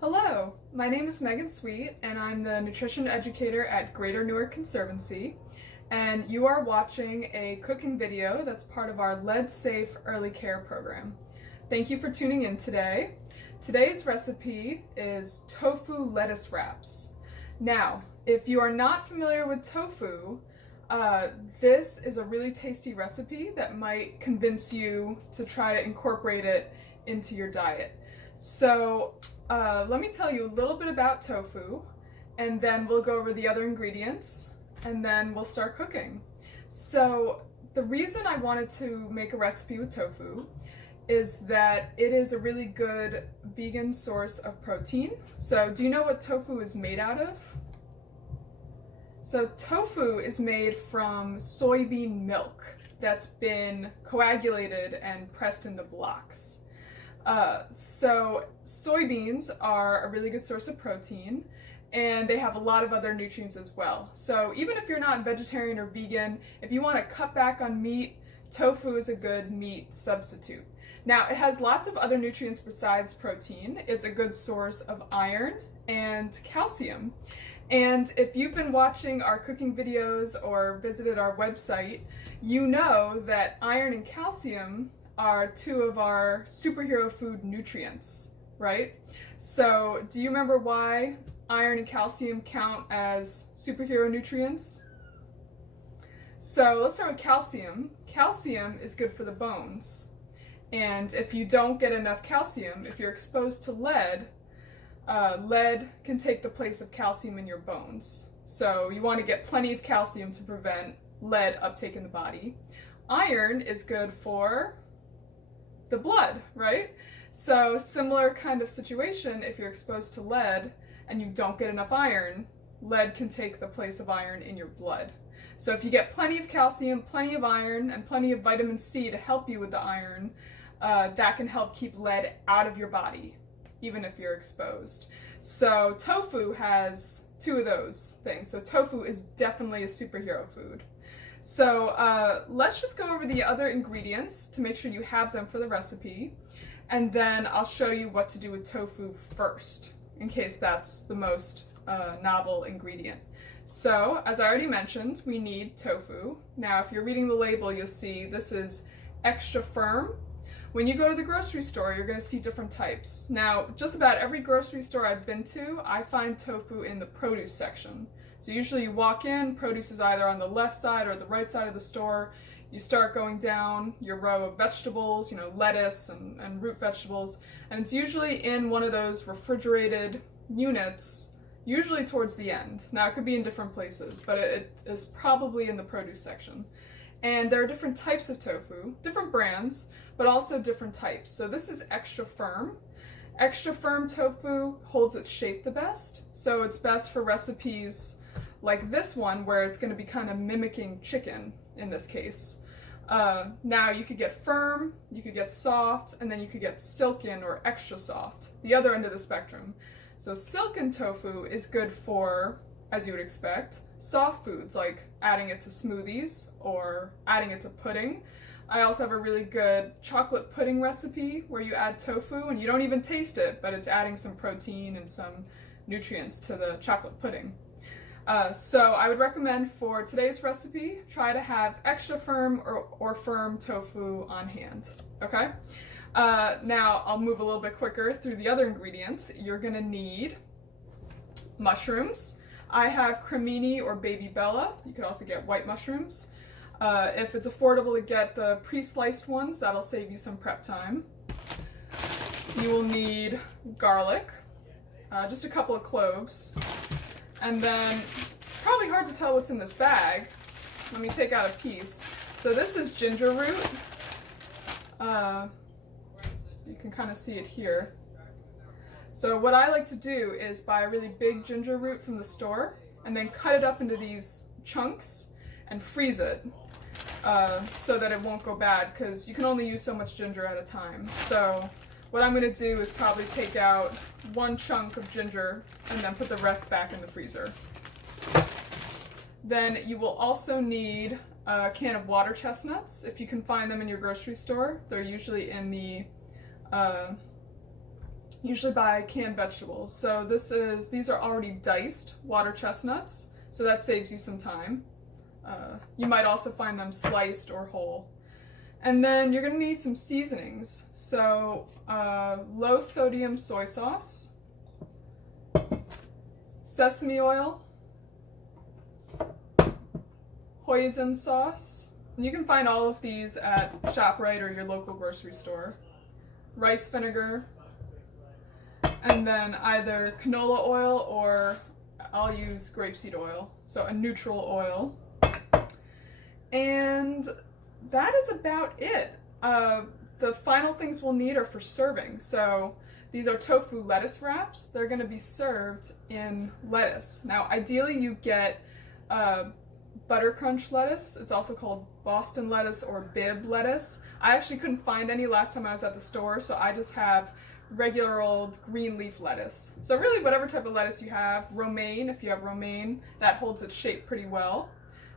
Hello, my name is Megan Sweet and I'm the nutrition educator at Greater Newark Conservancy, and you are watching a cooking video that's part of our lead-safe early care program. Thank you for tuning in today. Today's recipe is tofu lettuce wraps. Now, if you are not familiar with tofu, this is a really tasty recipe that might convince you to try to incorporate it into your diet. So let me tell you a little bit about tofu, and then we'll go over the other ingredients, and then we'll start cooking. So the reason I wanted to make a recipe with tofu is that it is a really good vegan source of protein. So do you know what tofu is made out of? So tofu is made from soybean milk that's been coagulated and pressed into blocks. So soybeans are a really good source of protein, and they have a lot of other nutrients as well. So even if you're not vegetarian or vegan, if you want to cut back on meat, tofu is a good meat substitute. Now, it has lots of other nutrients besides protein. It's a good source of iron and calcium. And if you've been watching our cooking videos or visited our website, you know that iron and calcium are two of our superhero food nutrients, right? So do you remember why iron and calcium count as superhero nutrients? So let's start with calcium. Calcium is good for the bones. And if you don't get enough calcium, if you're exposed to lead, lead can take the place of calcium in your bones. So you want to get plenty of calcium to prevent lead uptake in the body. Iron is good for the blood, right? So similar kind of situation, if you're exposed to lead and you don't get enough iron, lead can take the place of iron in your blood. So if you get plenty of calcium, plenty of iron, and plenty of vitamin C to help you with the iron, that can help keep lead out of your body, even if you're exposed. So tofu has two of those things. So tofu is definitely a superhero food. So let's just go over the other ingredients to make sure you have them for the recipe, and then I'll show you what to do with tofu first, in case that's the most novel ingredient. So, as I already mentioned, we need tofu. Now, if you're reading the label, you'll see this is extra firm. When you go to the grocery store, you're going to see different types. Now, just about every grocery store I've been to, I find tofu in the produce section. So usually you walk in, produce is either on the left side or the right side of the store. You start going down your row of vegetables, lettuce and root vegetables, and it's usually in one of those refrigerated units, usually towards the end. Now, it could be in different places, but it is probably in the produce section. And there are different types of tofu, different brands, but also different types. So this is extra firm. Extra firm tofu holds its shape the best, so it's best for recipes like this one, where it's going to be kind of mimicking chicken in this case. Now, you could get firm, you could get soft, and then you could get silken or extra soft, the other end of the spectrum. So silken tofu is good for, as you would expect, soft foods, like adding it to smoothies or adding it to pudding. I also have a really good chocolate pudding recipe where you add tofu and you don't even taste it, but it's adding some protein and some nutrients to the chocolate pudding. So I would recommend for today's recipe, try to have extra firm or firm tofu on hand, okay? Now I'll move a little bit quicker through the other ingredients. You're gonna need mushrooms. I have cremini or baby bella. You could also get white mushrooms. If it's affordable to get the pre-sliced ones, that'll save you some prep time. You will need garlic, just a couple of cloves. And then, probably hard to tell what's in this bag. Let me take out a piece. So this is ginger root. You can kind of see it here. So what I like to do is buy a really big ginger root from the store and then cut it up into these chunks and freeze it so that it won't go bad, because you can only use so much ginger at a time. So what I'm going to do is probably take out one chunk of ginger and then put the rest back in the freezer. Then you will also need a can of water chestnuts, if you can find them in your grocery store. They're usually in the usually buy canned vegetables. So these are already diced water chestnuts, so that saves you some time. You might also find them sliced or whole. And then you're going to need some seasonings. So low sodium soy sauce, sesame oil, hoisin sauce, and you can find all of these at ShopRite or your local grocery store, rice vinegar, and then either canola oil or I'll use grapeseed oil, so a neutral oil. And that is about it. The final things we'll need are for serving. So these are tofu lettuce wraps. They're going to be served in lettuce. Now, ideally you get butter crunch lettuce. It's also called Boston lettuce or Bibb lettuce. I actually couldn't find any last time I was at the store, so I just have regular old green leaf lettuce. So really whatever type of lettuce you have, romaine, if you have romaine, that holds its shape pretty well.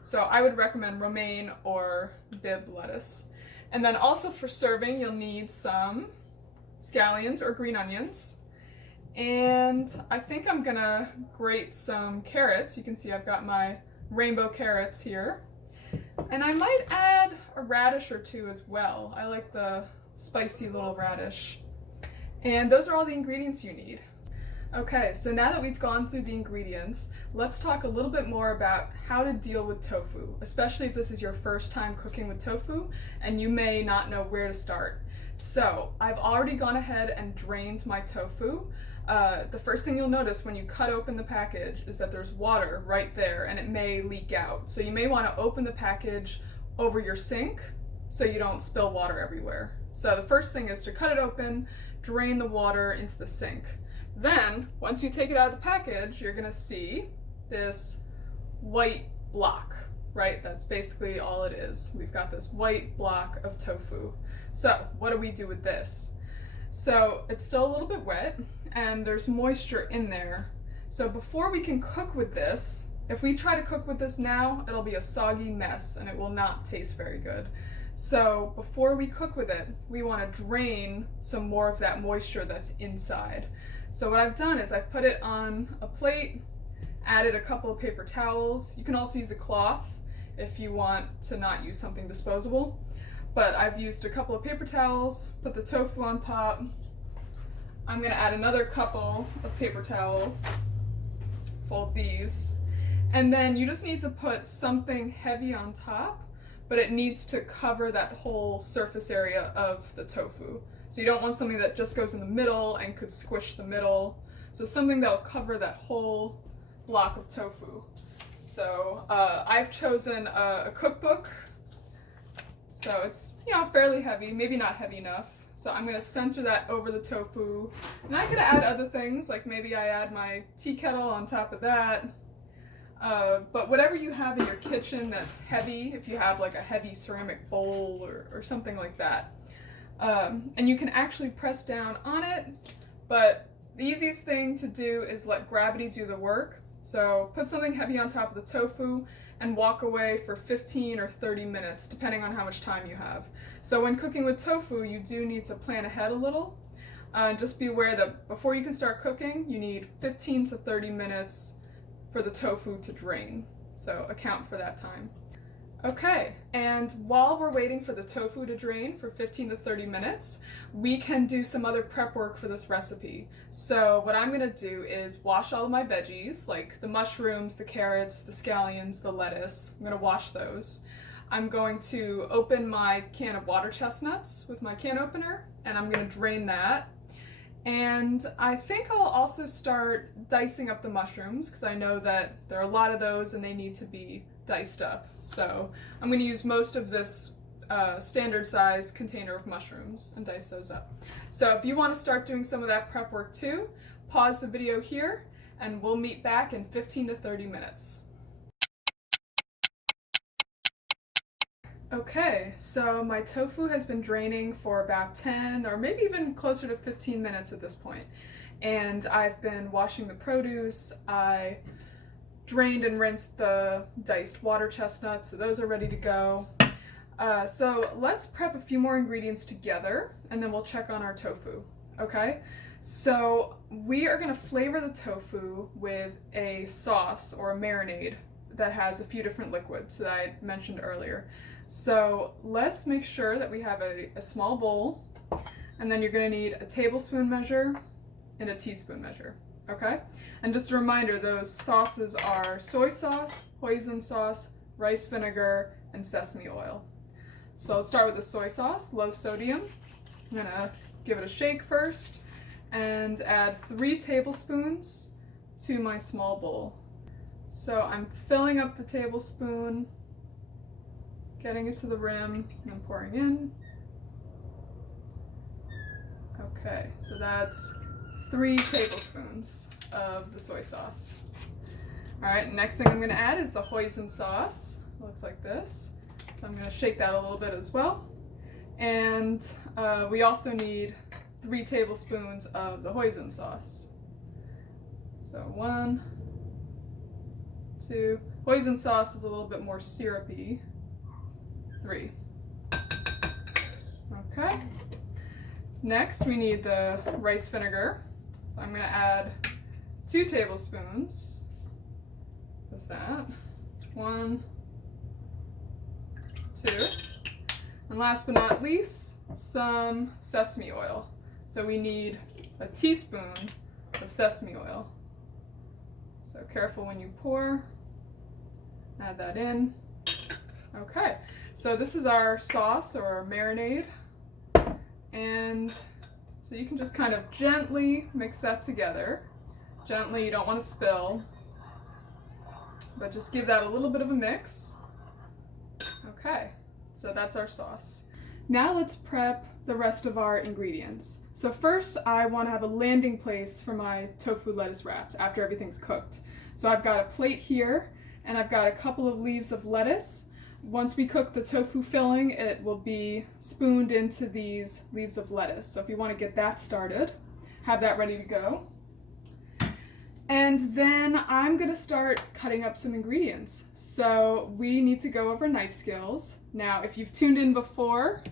So I would recommend romaine or Bibb lettuce. And then also for serving, you'll need some scallions or green onions. And I think I'm gonna grate some carrots. You can see I've got my rainbow carrots here. And I might add a radish or two as well. I like the spicy little radish. And those are all the ingredients you need. Okay, so now that we've gone through the ingredients, let's talk a little bit more about how to deal with tofu, especially if this is your first time cooking with tofu and you may not know where to start. So I've already gone ahead and drained my tofu. The first thing you'll notice when you cut open the package is that there's water right there and it may leak out. So you may want to open the package over your sink so you don't spill water everywhere. So the first thing is to cut it open, drain the water into the sink. Then, once you take it out of the package, you're gonna see this white block, right? That's basically all it is. We've got this white block of tofu. So, what do we do with this? So, it's still a little bit wet, and there's moisture in there. So before we can cook with this, if we try to cook with this now, it'll be a soggy mess, and it will not taste very good. So before we cook with it, we want to drain some more of that moisture that's inside. So what I've done is I've put it on a plate, added a couple of paper towels. You can also use a cloth if you want to not use something disposable. But I've used a couple of paper towels, put the tofu on top. I'm going to add another couple of paper towels, fold these, and then you just need to put something heavy on top, but it needs to cover that whole surface area of the tofu. So you don't want something that just goes in the middle and could squish the middle. So something that will cover that whole block of tofu. So I've chosen a cookbook. So it's, fairly heavy, maybe not heavy enough. So I'm going to center that over the tofu. And I could add other things, like maybe I add my tea kettle on top of that. But whatever you have in your kitchen that's heavy, if you have like a heavy ceramic bowl or something like that. And you can actually press down on it, but the easiest thing to do is let gravity do the work. So put something heavy on top of the tofu and walk away for 15 or 30 minutes, depending on how much time you have. So when cooking with tofu, you do need to plan ahead a little. Just be aware that before you can start cooking, you need 15 to 30 minutes for the tofu to drain. So account for that time. Okay, and while we're waiting for the tofu to drain for 15 to 30 minutes, we can do some other prep work for this recipe. So what I'm gonna do is wash all of my veggies, like the mushrooms, the carrots, the scallions, the lettuce. I'm gonna wash those. I'm going to open my can of water chestnuts with my can opener, and I'm gonna drain that. And I think I'll also start dicing up the mushrooms, because I know that there are a lot of those and they need to be diced up. So I'm going to use most of this standard size container of mushrooms and dice those up. So if you want to start doing some of that prep work too, pause the video here and we'll meet back in 15 to 30 minutes. Okay, so my tofu has been draining for about 10 or maybe even closer to 15 minutes at this point. And I've been washing the produce. I drained and rinsed the diced water chestnuts, so those are ready to go. So let's prep a few more ingredients together and then we'll check on our tofu, okay? So we are gonna flavor the tofu with a sauce or a marinade that has a few different liquids that I mentioned earlier. So let's make sure that we have a small bowl, and then you're gonna need a tablespoon measure and a teaspoon measure, okay? And just a reminder, those sauces are soy sauce, hoisin sauce, rice vinegar, and sesame oil. So let's start with the soy sauce, low sodium. I'm gonna give it a shake first and add 3 tablespoons to my small bowl. So I'm filling up the tablespoon, getting it to the rim, and pouring in. Okay, so that's 3 tablespoons of the soy sauce. All right, next thing I'm gonna add is the hoisin sauce. It looks like this. So I'm gonna shake that a little bit as well. And we also need 3 tablespoons of the hoisin sauce. So 1, 2. Hoisin sauce is a little bit more syrupy. 3. Okay. Next, we need the rice vinegar. So I'm going to add 2 tablespoons of that. 1, 2. And last but not least, some sesame oil. So we need a teaspoon of sesame oil. So careful when you pour. Add that in. Okay, so this is our sauce or marinade. And so you can just kind of gently mix that together. Gently, you don't want to spill, but just give that a little bit of a mix. Okay, so that's our sauce. Now let's prep the rest of our ingredients. So first, I want to have a landing place for my tofu lettuce wraps after everything's cooked. So I've got a plate here, and I've got a couple of leaves of lettuce. Once we cook the tofu filling, it will be spooned into these leaves of lettuce. So if you want to get that started, have that ready to go. And then I'm going to start cutting up some ingredients. So we need to go over knife skills. Now, if you've tuned in before,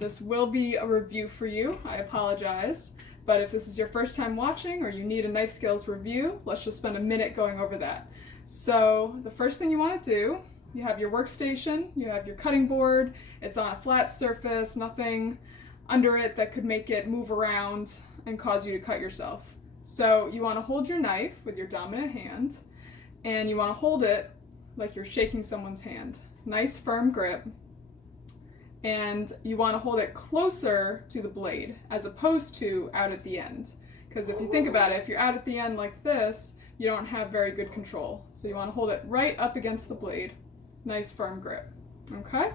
this will be a review for you. I apologize. But if this is your first time watching or you need a knife skills review, let's just spend a minute going over that. So the first thing you want to do, you have your workstation, you have your cutting board, it's on a flat surface, nothing under it that could make it move around and cause you to cut yourself. So you want to hold your knife with your dominant hand, and you want to hold it like you're shaking someone's hand. Nice firm grip. And you want to hold it closer to the blade as opposed to out at the end. Because if you think about it, if you're out at the end like this, you don't have very good control. So you want to hold it right up against the blade. Nice firm grip. Okay?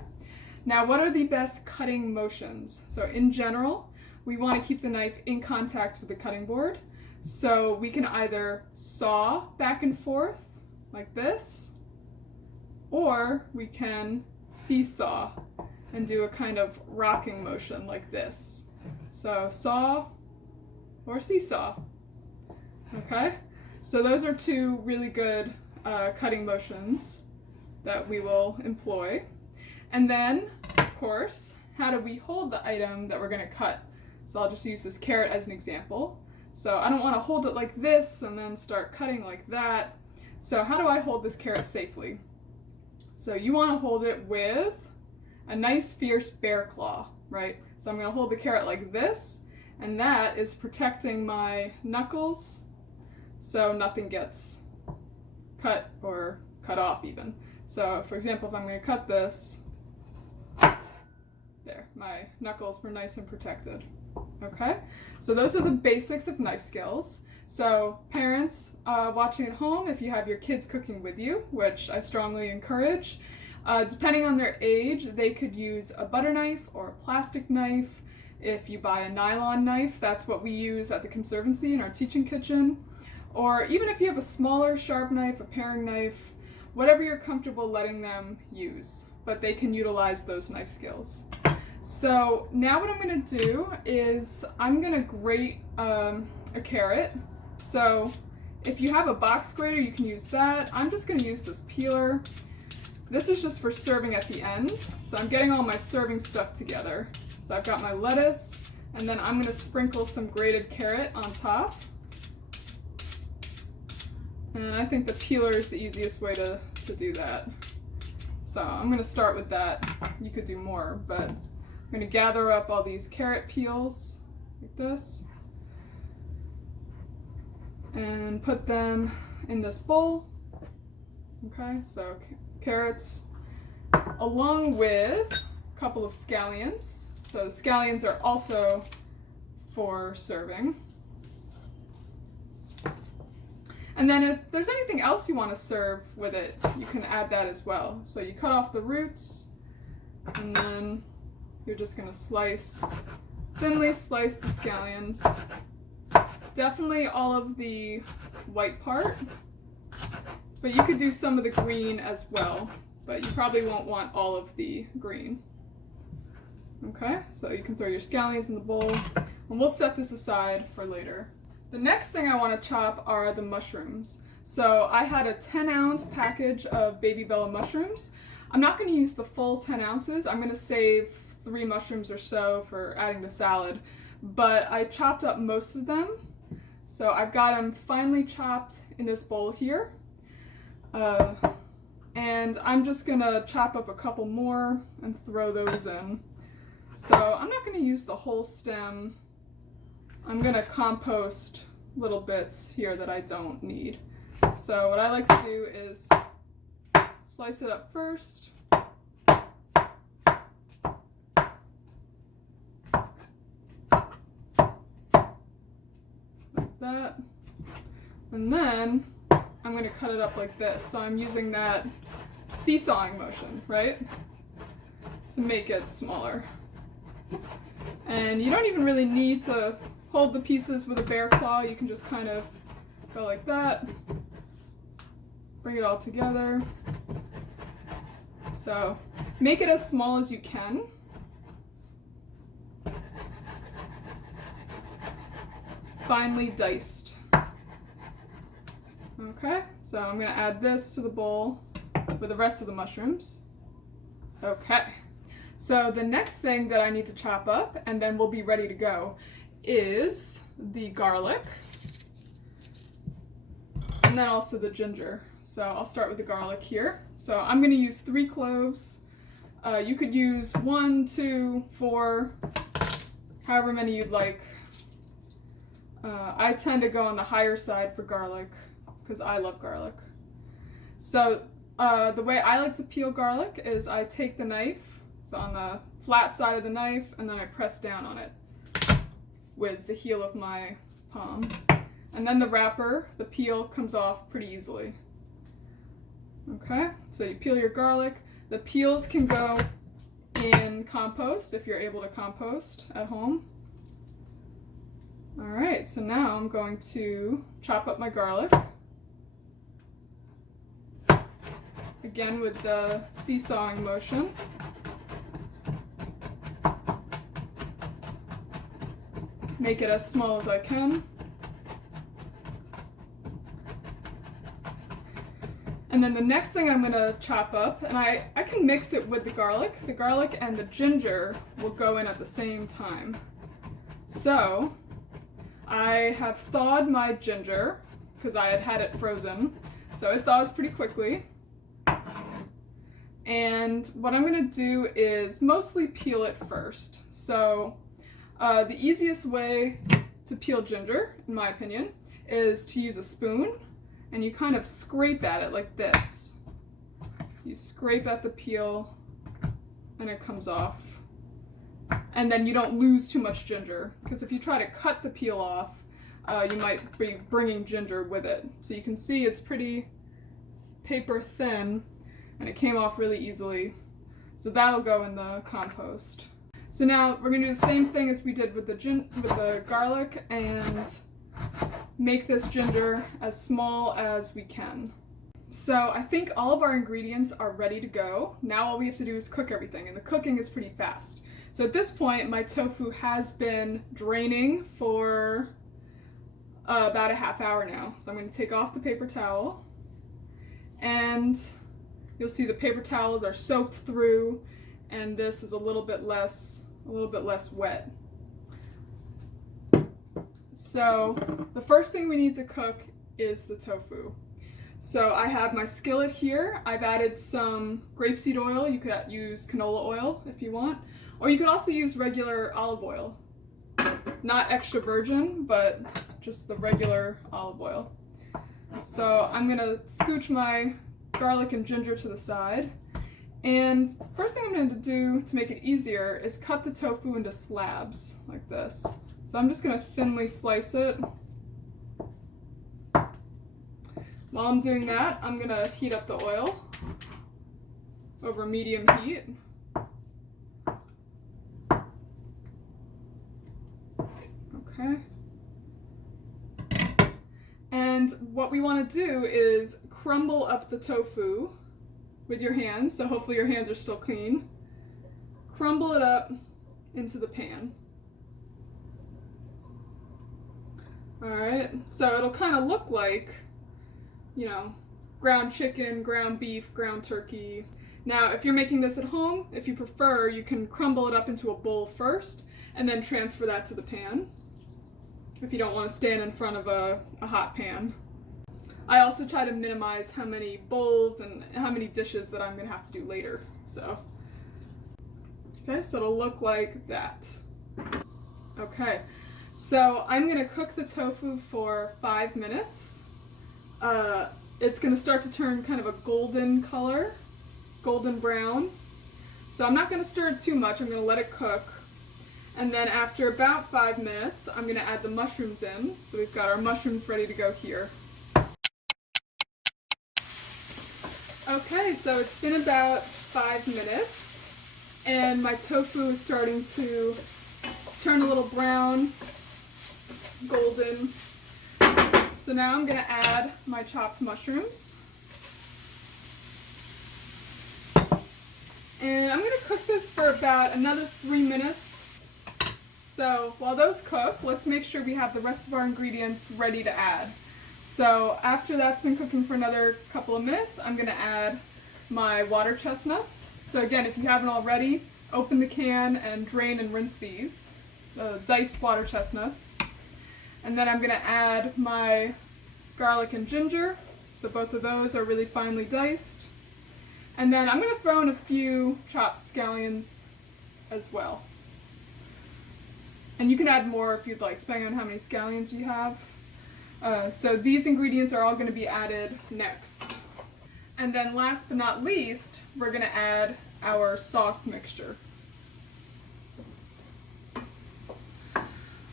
Now, what are the best cutting motions? So in general, we want to keep the knife in contact with the cutting board. So we can either saw back and forth like this, or we can seesaw and do a kind of rocking motion like this. So saw or seesaw. Okay? So those are 2 really good cutting motions that we will employ. And then, of course, how do we hold the item that we're going to cut? So I'll just use this carrot as an example. So I don't want to hold it like this and then start cutting like that. So how do I hold this carrot safely? So you want to hold it with a nice fierce bear claw, right? So I'm going to hold the carrot like this, and that is protecting my knuckles so nothing gets cut or cut off even. So for example, if I'm going to cut this, there, my knuckles were nice and protected. Okay, so those are the basics of knife skills. So parents watching at home, if you have your kids cooking with you, which I strongly encourage, depending on their age, they could use a butter knife or a plastic knife. If you buy a nylon knife, that's what we use at the Conservancy in our teaching kitchen. Or even if you have a smaller sharp knife, a paring knife, whatever you're comfortable letting them use, but they can utilize those knife skills. So now what I'm going to do is I'm going to grate a carrot. So if you have a box grater, you can use that. I'm just going to use this peeler. This is just for serving at the end. So I'm getting all my serving stuff together. So I've got my lettuce, And then I'm gonna sprinkle some grated carrot on top. And I think the peeler is the easiest way to do that. So I'm gonna start with that. You could do more, but I'm gonna gather up all these carrot peels like this and put them in this bowl. Okay, so carrots along with a couple of scallions. So the scallions are also for serving. And then if there's anything else you want to serve with it, you can add that as well. So you cut off the roots, and then you're just going to thinly slice the scallions. Definitely all of the white part, but you could do some of the green as well, but you probably won't want all of the green. Okay, so you can throw your scallions in the bowl, and we'll set this aside for later. The next thing I want to chop are the mushrooms. So I had a 10-ounce package of baby bella mushrooms. I'm not going to use the full 10 ounces. I'm going to save 3 mushrooms or so for adding to salad, but I chopped up most of them. So I've got them finely chopped in this bowl here. And I'm just going to chop up a couple more and throw those in. So I'm not going to use the whole stem. I'm going to compost little bits here that I don't need. So what I like to do is slice it up first. Like that. And then I'm going to cut it up like this. So I'm using that seesawing motion, right? To make it smaller. And you don't even really need to hold the pieces with a bear claw. You can just kind of go like that. Bring it all together. So make it as small as you can. Finely diced. Okay, so I'm going to add this to the bowl with the rest of the mushrooms. Okay, so the next thing that I need to chop up, and then we'll be ready to go, is the garlic, and then also the ginger. So I'll start with the garlic here. So I'm going to use 3 cloves. You could use 1, 2, 4, however many you'd like. I tend to go on the higher side for garlic because I love garlic. So the way I like to peel garlic is I take the knife, so on the flat side of the knife, and then I press down on it with the heel of my palm. And then the wrapper, the peel, comes off pretty easily. Okay, so you peel your garlic. The peels can go in compost if you're able to compost at home. All right, so now I'm going to chop up my garlic. Again with the seesawing motion. Make it as small as I can. And then the next thing I'm going to chop up, and I can mix it with the garlic. The garlic and the ginger will go in at the same time. So I have thawed my ginger because I had it frozen. So it thaws pretty quickly. And what I'm going to do is mostly peel it first. So the easiest way to peel ginger, in my opinion, is to use a spoon, and you kind of scrape at it like this. You scrape at the peel, and it comes off. And then you don't lose too much ginger, because if you try to cut the peel off, you might be bringing ginger with it. So you can see it's pretty paper thin, and it came off really easily. So that'll go in the compost. So now we're going to do the same thing as we did with the garlic and make this ginger as small as we can. So I think all of our ingredients are ready to go. Now all we have to do is cook everything, and the cooking is pretty fast. So at this point, my tofu has been draining for about a half hour now. So I'm going to take off the paper towel, and you'll see the paper towels are soaked through, and this is a little bit less wet. So the first thing we need to cook is the tofu. So I have my skillet here. I've added some grapeseed oil. You could use canola oil if you want, or you could also use regular olive oil. Not extra virgin, but just the regular olive oil. So I'm gonna scooch my garlic and ginger to the side. And first thing I'm going to do to make it easier is cut the tofu into slabs like this. So I'm just going to thinly slice it. While I'm doing that, I'm going to heat up the oil over medium heat. Okay. And what we want to do is crumble up the tofu with your hands, so hopefully your hands are still clean. Crumble it up into the pan. Alright, so it'll kind of look like, you know, ground chicken, ground beef, ground turkey. Now, if you're making this at home, if you prefer, you can crumble it up into a bowl first and then transfer that to the pan if you don't want to stand in front of a hot pan. I also try to minimize how many bowls and how many dishes that I'm going to have to do later. So, okay, so it'll look like that. Okay, so I'm going to cook the tofu for 5 minutes. It's going to start to turn kind of a golden color, golden brown. So I'm not going to stir it too much. I'm going to let it cook. And then after about 5 minutes, I'm going to add the mushrooms in. So we've got our mushrooms ready to go here. Okay, so it's been about 5 minutes, and my tofu is starting to turn a little brown, golden. So now I'm going to add my chopped mushrooms. And I'm going to cook this for about another 3 minutes. So while those cook, let's make sure we have the rest of our ingredients ready to add. So after that's been cooking for another couple of minutes, I'm going to add my water chestnuts. So again, if you haven't already, open the can and drain and rinse these, the diced water chestnuts. And then I'm going to add my garlic and ginger. So both of those are really finely diced. And then I'm going to throw in a few chopped scallions as well. And you can add more if you'd like, depending on how many scallions you have. So these ingredients are all going to be added next. And then last but not least, we're going to add our sauce mixture.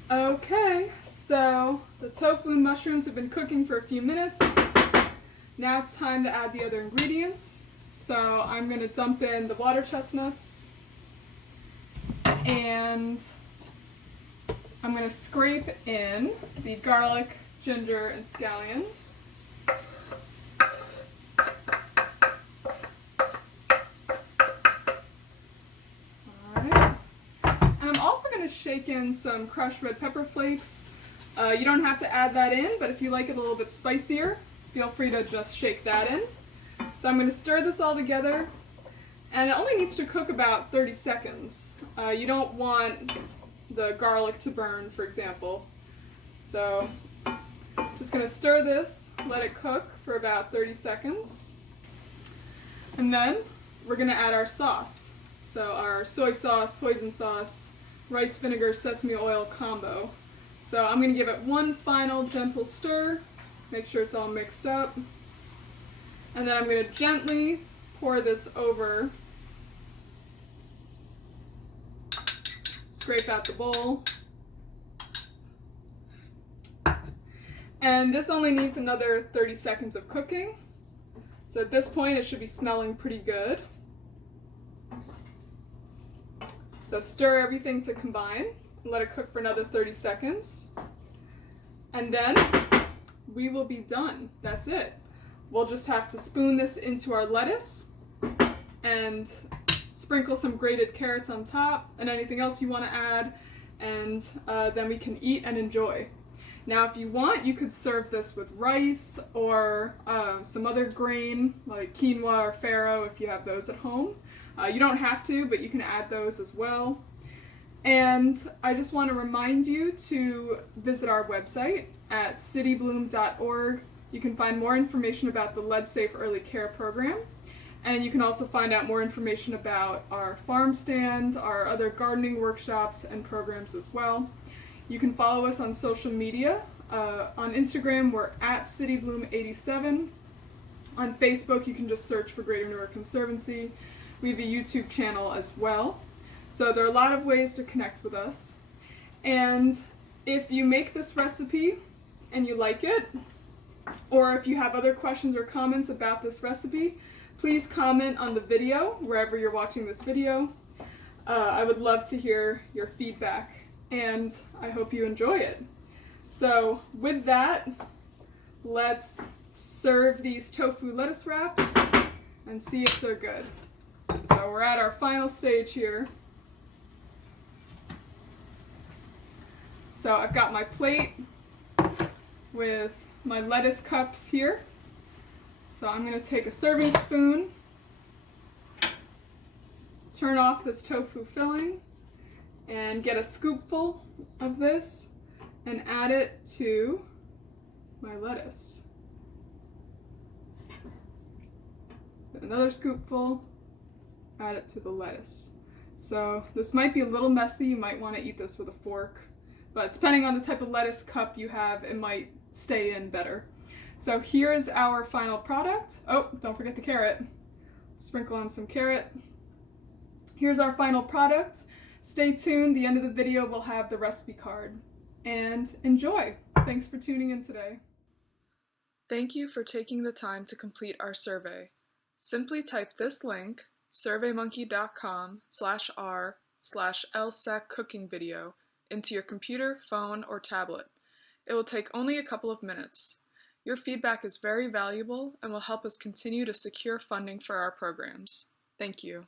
Okay, so the tofu and mushrooms have been cooking for a few minutes. Now it's time to add the other ingredients. So I'm going to dump in the water chestnuts, and I'm going to scrape in the garlic, ginger, and scallions. Alright. And I'm also going to shake in some crushed red pepper flakes. You don't have to add that in, but if you like it a little bit spicier, feel free to just shake that in. So I'm going to stir this all together, and it only needs to cook about 30 seconds. You don't want the garlic to burn, for example. So just going to stir this, let it cook for about 30 seconds. And then we're going to add our sauce. So our soy sauce, hoisin sauce, rice vinegar, sesame oil combo. So I'm going to give it one final gentle stir, make sure it's all mixed up. And then I'm going to gently pour this over. Scrape out the bowl. And this only needs another 30 seconds of cooking. So at this point it should be smelling pretty good. So stir everything to combine and let it cook for another 30 seconds. And then we will be done. That's it. We'll just have to spoon this into our lettuce and sprinkle some grated carrots on top and anything else you want to add, and then we can eat and enjoy. Now if you want, you could serve this with rice or some other grain like quinoa or farro if you have those at home. You don't have to, but you can add those as well. And I just want to remind you to visit our website at citybloom.org. You can find more information about the Lead Safe Early Care Program. And you can also find out more information about our farm stand, our other gardening workshops and programs as well. You can follow us on social media. On Instagram, we're at citybloom87. On Facebook, you can just search for Greater Newark Conservancy. We have a YouTube channel as well. So there are a lot of ways to connect with us. And if you make this recipe and you like it, or if you have other questions or comments about this recipe, please comment on the video wherever you're watching this video. I would love to hear your feedback, and I hope you enjoy it. So with that, let's serve these tofu lettuce wraps and see if they're good. So we're at our final stage here. So I've got my plate with my lettuce cups here. So I'm going to take a serving spoon, turn off this tofu filling, and get a scoopful of this and add it to my lettuce. Get another scoopful, add it to the lettuce. So this might be a little messy, you might want to eat this with a fork, but depending on the type of lettuce cup you have, it might stay in better. So here's our final product. Oh, don't forget the carrot. Sprinkle on some carrot. Here's our final product. Stay tuned, the end of the video will have the recipe card. And enjoy! Thanks for tuning in today. Thank you for taking the time to complete our survey. Simply type this link, surveymonkey.com/r/lsec cooking video, into your computer, phone, or tablet. It will take only a couple of minutes. Your feedback is very valuable and will help us continue to secure funding for our programs. Thank you.